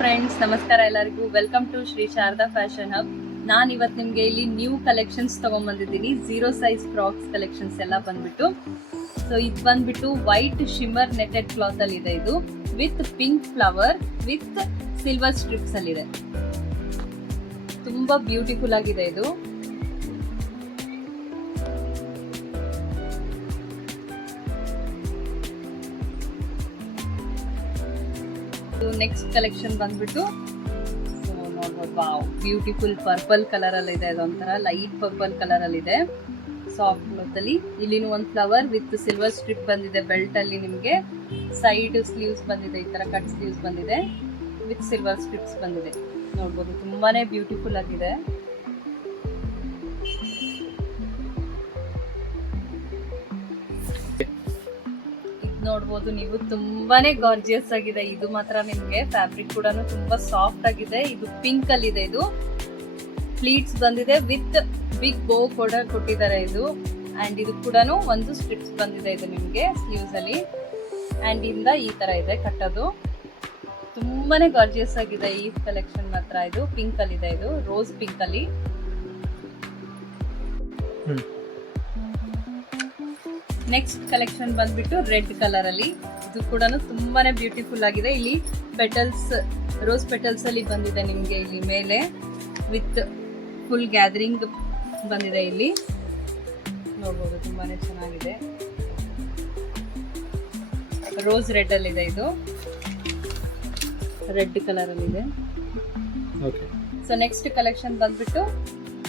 Friends, ನಮಸ್ಕಾರ ಎಲ್ಲರಿಗೂ. Welcome to Shri Sharada fashion hub. ನಾನು ಇವತ್ತು ನಿಮಗೆ ಇಲ್ಲಿ ನ್ಯೂ ಕಲೆಕ್ಷನ್ಸ್ ತೊಗೊಂಬಂದಿದ್ದೀನಿ. 0 ಸೈಜ್ ಫ್ರಾಕ್ಸ್ ಕಲೆಕ್ಷನ್ಸ್ ಎಲ್ಲ ಬಂದ್ಬಿಟ್ಟು. ಸೊ ಇದು ಬಂದ್ಬಿಟ್ಟು ವೈಟ್ ಶಿಮ್ಮರ್ ನೆಟೆಡ್ ಕ್ಲಾತ್ ಅಲ್ಲಿ ಇದೆ. ಇದು with pink flower with silver strips ಅಲ್ಲಿ ಇದೆ. ತುಂಬಾ ಬ್ಯೂಟಿಫುಲ್ ಆಗಿದೆ ಇದು. ನೆಕ್ಸ್ಟ್ ಕಲೆಕ್ಷನ್ ಬಂದ್ಬಿಟ್ಟು ನೋಡ್ಬೋದು, ವಾವ್, ಬ್ಯೂಟಿಫುಲ್ ಪರ್ಪಲ್ ಕಲರ್ ಅಲ್ಲಿ ಇದೆ. ಅದೊಂಥರ ಲೈಟ್ ಪರ್ಪಲ್ ಕಲರ್ ಅಲ್ಲಿ ಇದೆ, ಸಾಫ್ಟ್ ಕ್ಲಾತ್ ಅಲ್ಲಿ. ಇಲ್ಲಿನೂ ಒಂದು ಫ್ಲವರ್ ವಿತ್ ಸಿಲ್ವರ್ ಸ್ಟ್ರಿಪ್ ಬಂದಿದೆ. ಬೆಲ್ಟ್ ಅಲ್ಲಿ ನಿಮಗೆ ಸೈಡ್ ಸ್ಲೀವ್ಸ್ ಬಂದಿದೆ, ಈ ತರ ಕಟ್ ಸ್ಲೀವ್ಸ್ ಬಂದಿದೆ ವಿತ್ ಸಿಲ್ವರ್ ಸ್ಟ್ರಿಪ್ಸ್ ಬಂದಿದೆ. ನೋಡ್ಬೋದು, ತುಂಬಾನೇ ಬ್ಯೂಟಿಫುಲ್ ಆಗಿದೆ. ನೋಡ್ಬೋದು ನೀವು, ತುಂಬಾನೇ ಗಾರ್ಜಿಯಸ್ ಆಗಿದೆ. ಇದು ಮಾತ್ರ ನಿಮ್ಗೆ ಫ್ಯಾಬ್ರಿಕ್ ಕೂಡ ತುಂಬಾ ಸಾಫ್ಟ್ ಆಗಿದೆ. ಇದು ಪಿಂಕ್ ಅಲ್ಲಿ ಇದೆ. ಇದು ಪ್ಲೀಟ್ಸ್ ಬಂದಿದೆ ವಿತ್ ಬಿಗ್ ಬೋ ಕೂಡ ಕೊಟ್ಟಿದ್ದಾರೆ ಇದು. ಅಂಡ್ ಇದು ಕೂಡ ಒಂದು ಸ್ಟ್ರಿಪ್ಸ್ ಬಂದಿದೆ ಇದು ನಿಮ್ಗೆ ಸ್ಲೀವ್ಸ್ ಅಲ್ಲಿ. ಅಂಡ್ ಇಂದ ಈ ತರ ಇದೆ ಕಟ್ಟೋದು. ತುಂಬಾನೇ ಗಾರ್ಜಿಯಸ್ ಆಗಿದೆ ಈ ಕಲೆಕ್ಷನ್ ಮಾತ್ರ. ಇದು ಪಿಂಕ್ ಅಲ್ಲಿ ಇದೆ, ಇದು ರೋಸ್ ಪಿಂಕ್ ಅಲ್ಲಿ. ನೆಕ್ಸ್ಟ್ ಕಲೆಕ್ಷನ್ ಬಂದ್ಬಿಟ್ಟು ರೆಡ್ ಕಲರ್ ಅಲ್ಲಿ. ಇದು ಕೂಡ ತುಂಬಾನೇ ಬ್ಯೂಟಿಫುಲ್ ಆಗಿದೆ. ಇಲ್ಲಿ ಪೆಟಲ್ಸ್, ರೋಸ್ ಪೆಟಲ್ಸ್ ಅಲ್ಲಿ ಬಂದಿದೆ ನಿಮ್ಗೆ ಇಲ್ಲಿ ಮೇಲೆ ವಿತ್ ಫುಲ್ ಗ್ಯಾದರಿಂಗ್ ಬಂದಿದೆ. ಇಲ್ಲಿ ನೋಡ್ಬೋದು, ತುಂಬಾನೇ ಚೆನ್ನಾಗಿದೆ. ರೋಸ್ ರೆಡ್ ಅಲ್ಲಿ ಇದೆ. ಇದು ರೆಡ್ ಕಲರ್ ಅಲ್ಲಿ ಇದೆ. ಸೊ ನೆಕ್ಸ್ಟ್ ಕಲೆಕ್ಷನ್ ಬಂದ್ಬಿಟ್ಟು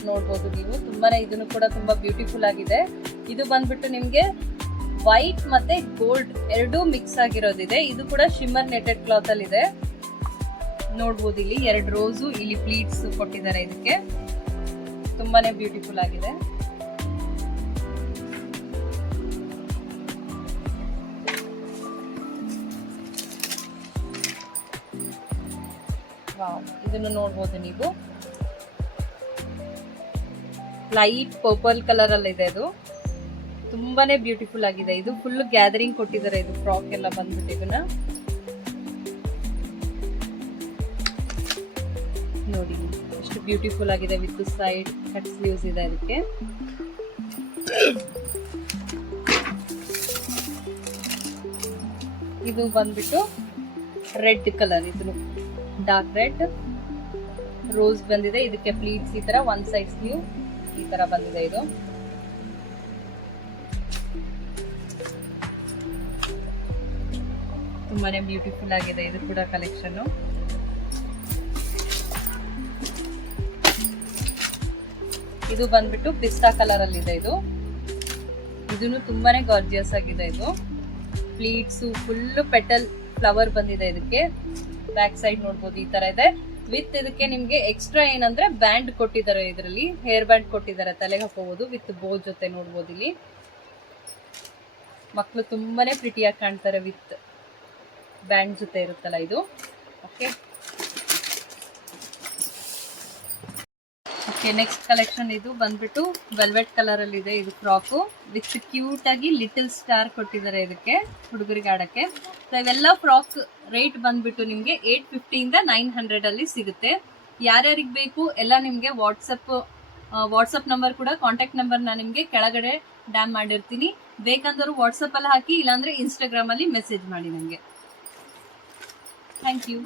ನೋಡ್ಬೋದು ನೀವು, ತುಂಬಾನೇ ಇದನ್ನು ಕೂಡ ತುಂಬಾ ಬ್ಯೂಟಿಫುಲ್ ಆಗಿದೆ. ಇದು ಬಂದ್ಬಿಟ್ಟು ನಿಮ್ಗೆ ವೈಟ್ ಮತ್ತೆ ಗೋಲ್ಡ್ ಎರಡೂ ಮಿಕ್ಸ್ ಆಗಿರೋದಿದೆ. ಇದು ಕೂಡ ಶಿಮ್ಮರ್ ನೆಟೆಡ್ ಕ್ಲಾತ್ ಅಲ್ಲಿ ಇದೆ. ನೋಡ್ಬೋದು, ಇಲ್ಲಿ 2 ರೋಸು, ಇಲ್ಲಿ ಪ್ಲೀಟ್ಸ್ ಕೊಟ್ಟಿದ್ದಾರೆ. ಇದಕ್ಕೆ ತುಂಬಾನೇ ಬ್ಯೂಟಿಫುಲ್ ಆಗಿದೆ. ವಾವ್, ಇದನ್ನು ನೋಡ್ಬೋದು ನೀವು, ಲೈಟ್ ಪರ್ಪಲ್ ಕಲರ್ ಅಲ್ಲಿ ಇದೆ. ಇದು ತುಂಬಾನೇ ಬ್ಯೂಟಿಫುಲ್ ಆಗಿದೆ. ಇದು ಫುಲ್ ಗ್ಯಾದರಿಂಗ್ ಕೊಟ್ಟಿದ್ದಾರೆ. ಇದು ಫ್ರಾಕ್ ಎಲ್ಲ ಬಂದ್ಬಿಟ್ಟು ಇದನ್ನ ನೋಡಿ ಎಷ್ಟು ಬ್ಯೂಟಿಫುಲ್ ಆಗಿದೆ. ವಿತ್ ಸೈಡ್ ಕಟ್ ಸ್ಲೀವ್ಸ್ ಇದೆ ಅದಕ್ಕೆ. ಇದು ಬಂದ್ಬಿಟ್ಟು ರೆಡ್ ಕಲರ್. ಇದು ಡಾರ್ಕ್ ರೆಡ್, ರೋಸ್ ಬಂದಿದೆ. ಇದಕ್ಕೆ ಪ್ಲೀಟ್ಸ್ ಈ ತರ, ಒನ್ ಸೈಡ್ ಸ್ಲೀವ್ ಈ ತರ ಬಂದಿದೆ. ಇದು ತುಂಬಾನೇ ಬ್ಯೂಟಿಫುಲ್ ಆಗಿದೆ. ಇದು ಕೂಡ ಕಲೆಕ್ಷನ್. ಇದು ಬಂದ್ಬಿಟ್ಟು ಪಿಸ್ತಾ ಕಲರ್ ಅಲ್ಲಿ ಇದೆ. ಇದು ಇದನ್ನು ತುಂಬಾನೇ ಗಾರ್ಜಿಯಸ್ ಆಗಿದೆ. ಇದು ಪ್ಲೀಟ್ಸ್ ಫುಲ್ ಪೆಟಲ್ ಫ್ಲವರ್ ಬಂದಿದೆ. ಇದಕ್ಕೆ ಬ್ಯಾಕ್ ಸೈಡ್ ನೋಡ್ಬೋದು ಈ ತರ ಇದೆ. ವಿತ್ ಇದಕ್ಕೆ ನಿಮ್ಗೆ ಎಕ್ಸ್ಟ್ರಾ ಏನಂದ್ರೆ ಬ್ಯಾಂಡ್ ಕೊಟ್ಟಿದ್ದಾರೆ. ಇದರಲ್ಲಿ ಹೇರ್ ಬ್ಯಾಂಡ್ ಕೊಟ್ಟಿದ್ದಾರೆ, ತಲೆಗೆ ಹಾಕೋಬಹುದು ವಿತ್ ಬೋ ಜೊತೆ. ನೋಡ್ಬೋದು ಇಲ್ಲಿ ಮಕ್ಕಳು ತುಂಬಾನೇ ಪ್ರಿಟಿಯಾಗಿ ಕಾಣ್ತಾರೆ ವಿತ್ ಬ್ಯಾಂಡ್ ಜೊತೆ ಇರುತ್ತಲ್ಲ ಇದು. ಓಕೆ, ನೆಕ್ಸ್ಟ್ ಕಲೆಕ್ಷನ್ ಇದು ಬಂದ್ಬಿಟ್ಟು ವೆಲ್ವೆಟ್ ಕಲರ್ ಅಲ್ಲಿ ಇದೆ. ಇದು ಫ್ರಾಕು ವಿತ್ ಕ್ಯೂಟ್ ಆಗಿ ಲಿಟಲ್ ಸ್ಟಾರ್ ಕೊಟ್ಟಿದ್ದಾರೆ ಇದಕ್ಕೆ, ಹುಡುಗರಿಗೆ ಆಡಕ್ಕೆ. ಇವೆಲ್ಲ ಫ್ರಾಕ್ ರೇಟ್ ಬಂದ್ಬಿಟ್ಟು ನಿಮ್ಗೆ 850 ಇಂದ 900 ಅಲ್ಲಿ ಸಿಗುತ್ತೆ. ಯಾರ್ಯಾರಿಗೆ ಬೇಕು ಎಲ್ಲ ನಿಮ್ಗೆ ವಾಟ್ಸಪ್ ನಂಬರ್ ಕೂಡ, ಕಾಂಟ್ಯಾಕ್ಟ್ ನಂಬರ್ ನಾನು ನಿಮ್ಗೆ ಕೆಳಗಡೆ ಡ್ಯಾಮ್ ಮಾಡಿರ್ತೀನಿ. ಬೇಕಂದವರು ವಾಟ್ಸಪ್ ಅಲ್ಲಿ ಹಾಕಿ, ಇಲ್ಲಾಂದ್ರೆ ಇನ್ಸ್ಟಾಗ್ರಾಮ್ ಅಲ್ಲಿ ಮೆಸೇಜ್ ಮಾಡಿ ನನಗೆ. Thank you.